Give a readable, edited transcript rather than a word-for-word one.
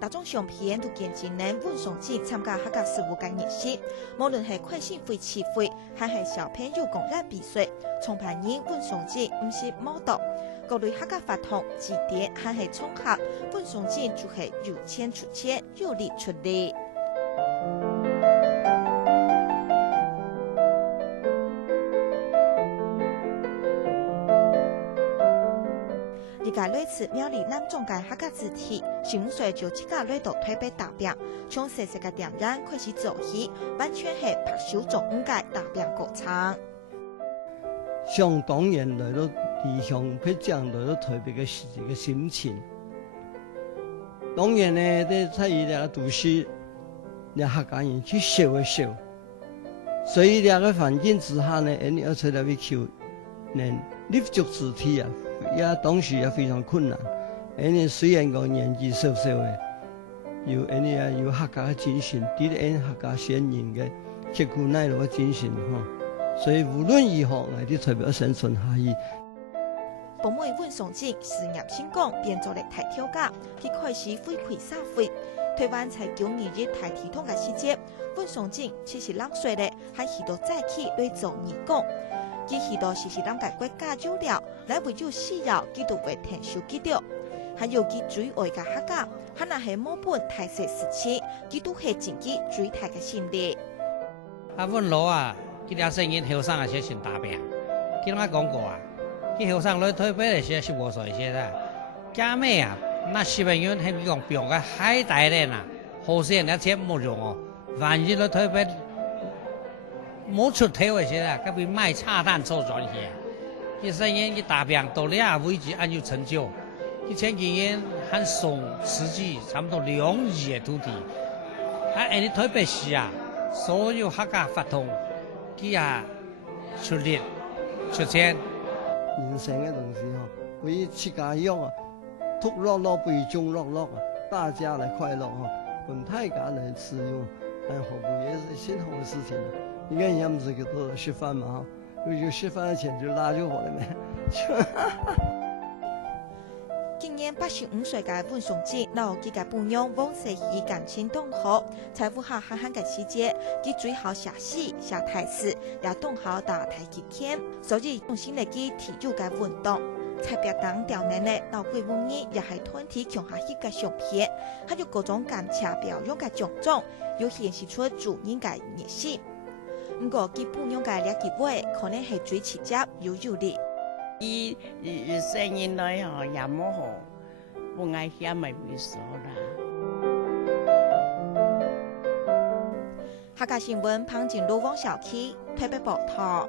大众相片都见证了温松节参加客家事务嘅热心，无论係快闪会、起会，还係小朋友公园比赛，创办人温松节唔是冇到。各类客家法堂、祭典还係冲客，温松节就係有钱出钱，有力出力。而家类似苗栗南中嘅客家肢體，15歲就自家來到台北打拼，從細細嘅點燃開始做起，完全係拍手做五屆打拼過程。想當然來到離鄉別井來到台北嘅一個心情。當然呢，在伊哋讀書，你客家人去笑一笑，所以呢個環境之下呢，你要出嚟去求，能立足肢體啊。也當時也非常困難，你雖然講年紀小小嘅，有客家嘅精神，啲客家先人嘅刻苦耐勞嘅精神嚇，所以無論如何，我哋特別生存下去。本妹温松節事業成功，變做嚟大跳價，佢開始回饋社會。台灣在9年日大體統嘅時節，温松節72歲咧，喺許多早起來做義工。佢許多時人嘅國家有了，來為咗需要，佢都會停手記錄。還有佢最愛嘅客家，可能係某本大細事情，佢都係自己最大嘅心力。温老啊，佢哋聲音後生啊，先算打拼。佢我講過啊，佢後生來台北嚟時15歲先啦。家妹啊，那小朋友係講表嘅海大人啊，後生人錢冇用哦，反正來台北。冇出頭嘅時啦，佢會賣茶單做轉些。佢聲音佢打拼到呢位置很有成就。佢前幾年很送實際差唔多2億嘅土地。喺你台北市啊，所有客家法通，佢啊出力出錢。人生嘅東西嗬，可以自家用啊，ทุกข์樂樂悲中樂樂啊，大家來快樂啊，本大家來使用，何不也是幸福嘅事情？你看人家唔是給做吃飯嘛？有吃飯的錢就拿就好了咩？今年85歲嘅温松節，老佢嘅伴娘汪世儀感情當好，財富下慳慳嘅時節，佢最好寫詩寫台詞，也當好打太極拳，所以用心嚟佢體育嘅運動。在別當條年咧，老貴婦兒也係團體強下去嘅相片，還有各種感情表揚嘅獎狀，又顯示出主人嘅熱心。不過，佢伴娘嘅呢幾位可能係最直接又有力。伊聲音來吼也冇好，不愛遐咪會說啦。客家新聞潘金路汪小區台北報道。